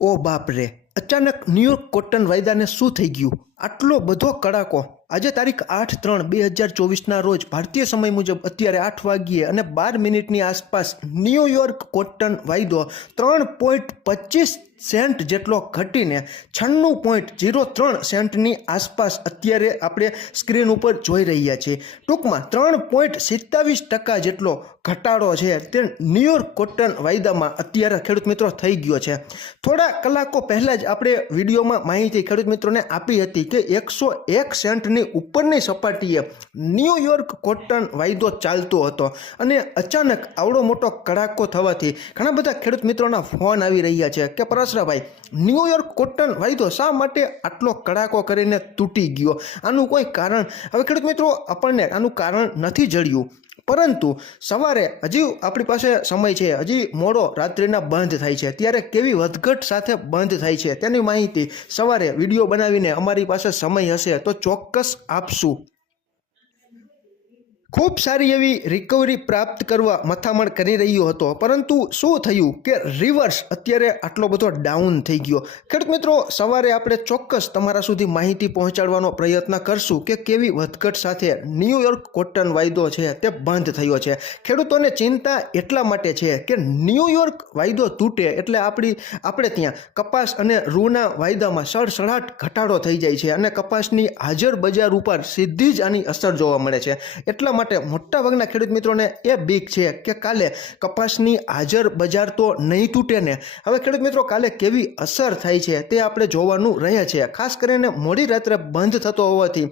ઓ બાપ રે અચાનક ન્યૂયોર્ક કોટન વાયદાને શું થઈ ગયું? આટલો બધો કડાકો. આજે તારીખ આઠ ત્રણ બે હજાર ચોવીસના રોજ ભારતીય સમય મુજબ અત્યારે આઠ વાગ્યે અને બાર મિનિટની આસપાસ ન્યુયોર્ક કોટન વાયદો ત્રણ પોઈન્ટ પચીસ સેન્ટ જેટલો ઘટીને છન્નું પોઈન્ટ જીરો ત્રણ સેન્ટની આસપાસ અત્યારે આપણે સ્ક્રીન ઉપર જોઈ રહ્યા છીએ. ટૂંકમાં ત્રણ પોઈન્ટ સિત્તાવીસ ટકા જેટલો ઘટાડો છે. તે ન્યુયોર્ક કોટન વાયદામાં અત્યારે ખેડૂત મિત્રો થઈ ગયો છે. થોડા કલાકો પહેલાં જ આપણે વિડીયોમાં માહિતી ખેડૂત મિત્રોને આપી હતી કે એકસો એક સેન્ટની ઉપરની સપાટીએ ન્યુયોર્ક કોટન વાયદો ચાલતો હતો અને અચાનક આવડો મોટો કડાકો થવાથી ઘણા બધા ખેડૂત મિત્રોના ફોન આવી રહ્યા છે કે પરાસરાભાઈ ન્યુયોર્ક કોટન વાયદો શા માટે આટલો કડાકો કરીને તૂટી ગયો? આનું કોઈ કારણ? હવે ખેડૂત મિત્રો, આપણને આનું કારણ નથી જડ્યું. પરંતુ સવારે હજી આપણી પાસે સમય છે, હજી મોડો રાત્રિના બંધ થાય છે. ત્યારે કેવી વધઘટ સાથે બંધ થાય છે તેની માહિતી સવારે વીડિયો બનાવીને અમારી પાસે સમય હશે તો ચોક્કસ આપશું. ખૂબ સારી એવી રિકવરી પ્રાપ્ત કરવા મથામણ કરી રહ્યો હતો. પરંતુ શું થયું કે રિવર્સ અત્યારે આટલો બધો ડાઉન થઈ ગયો. ખેડૂત મિત્રો, સવારે આપણે ચોક્કસ તમારા સુધી માહિતી પહોંચાડવાનો પ્રયત્ન કરશું કે કેવી વધઘટ સાથે ન્યૂયોર્ક કોટન વાયદો છે તે બંધ થયો છે. ખેડૂતોને ચિંતા એટલા માટે છે કે ન્યૂયોર્ક વાયદો તૂટે એટલે આપણી, આપણે ત્યાં કપાસ અને રૂના વાયદામાં સડસડાટ ઘટાડો થઈ જાય છે અને કપાસની હાજર બજાર ઉપર સીધી જ આની અસર જોવા મળે છે. એટલા માટે મોટાભાગના ખેડૂત મિત્રોને એ બીક છે કે કાલે કપાસની હાજર બજાર તો નહીં તૂટે ને. હવે ખેડૂત મિત્રો, કાલે કેવી અસર થાય છે તે આપણે જોવાનું રહે છે. ખાસ કરીને મોડી રાત્રે બંધ થતો હોવાથી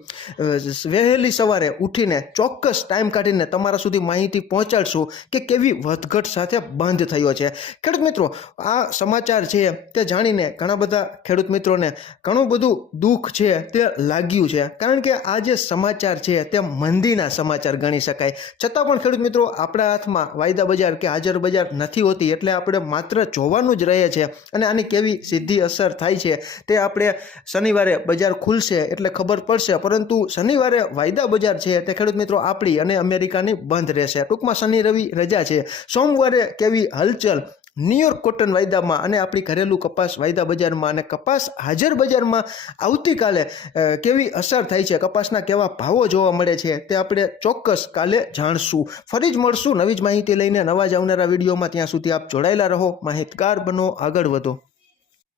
વહેલી સવારે ઉઠીને ચોક્કસ ટાઈમ કાઢીને તમારા સુધી માહિતી પહોંચાડશું કે કેવી વધઘટ સાથે બંધ થયો છે. ખેડૂત મિત્રો, આ સમાચાર છે તે જાણીને ઘણા બધા ખેડૂત મિત્રોને ઘણું બધું દુઃખ છે તે લાગ્યું છે. કારણ કે આ જે સમાચાર છે તે મંદીના સમાચાર ગણી શકાય. છતાં પણ ખેડૂત મિત્રો, આપણા હાથમાં વાયદા બજાર કે હાજર બજાર નથી હોતી એટલે આપણે માત્ર જોવાનું જ રહે છે અને આની કેવી સીધી અસર થાય છે તે આપણે શનિવારે બજાર ખુલશે એટલે ખબર પડશે. પરંતુ શનિવારે વાયદા બજાર છે તે ખેડૂત મિત્રો આપણી અને અમેરિકાની બંધ રહેશે. ટૂંકમાં શનિ રવિ રજા છે. સોમવારે કેવી હલચલ ન્યુયોર્ક કોટન વાયદામાં અને આપણી ઘરેલું કપાસ વાયદા બજારમાં અને કપાસ હાજર બજારમાં આવતીકાલે કેવી અસર થાય છે? કપાસના કેવા ભાવો જોવા મળે છે તે આપણે ચોક્કસ કાલે જાણશું. ફરી જ મળશું નવી જ માહિતી લઈને નવા જ આવનારા વિડીયોમાં. ત્યાં સુધી આપ જોડાયેલા રહો. માહિતગાર બનો, આગળ વધો.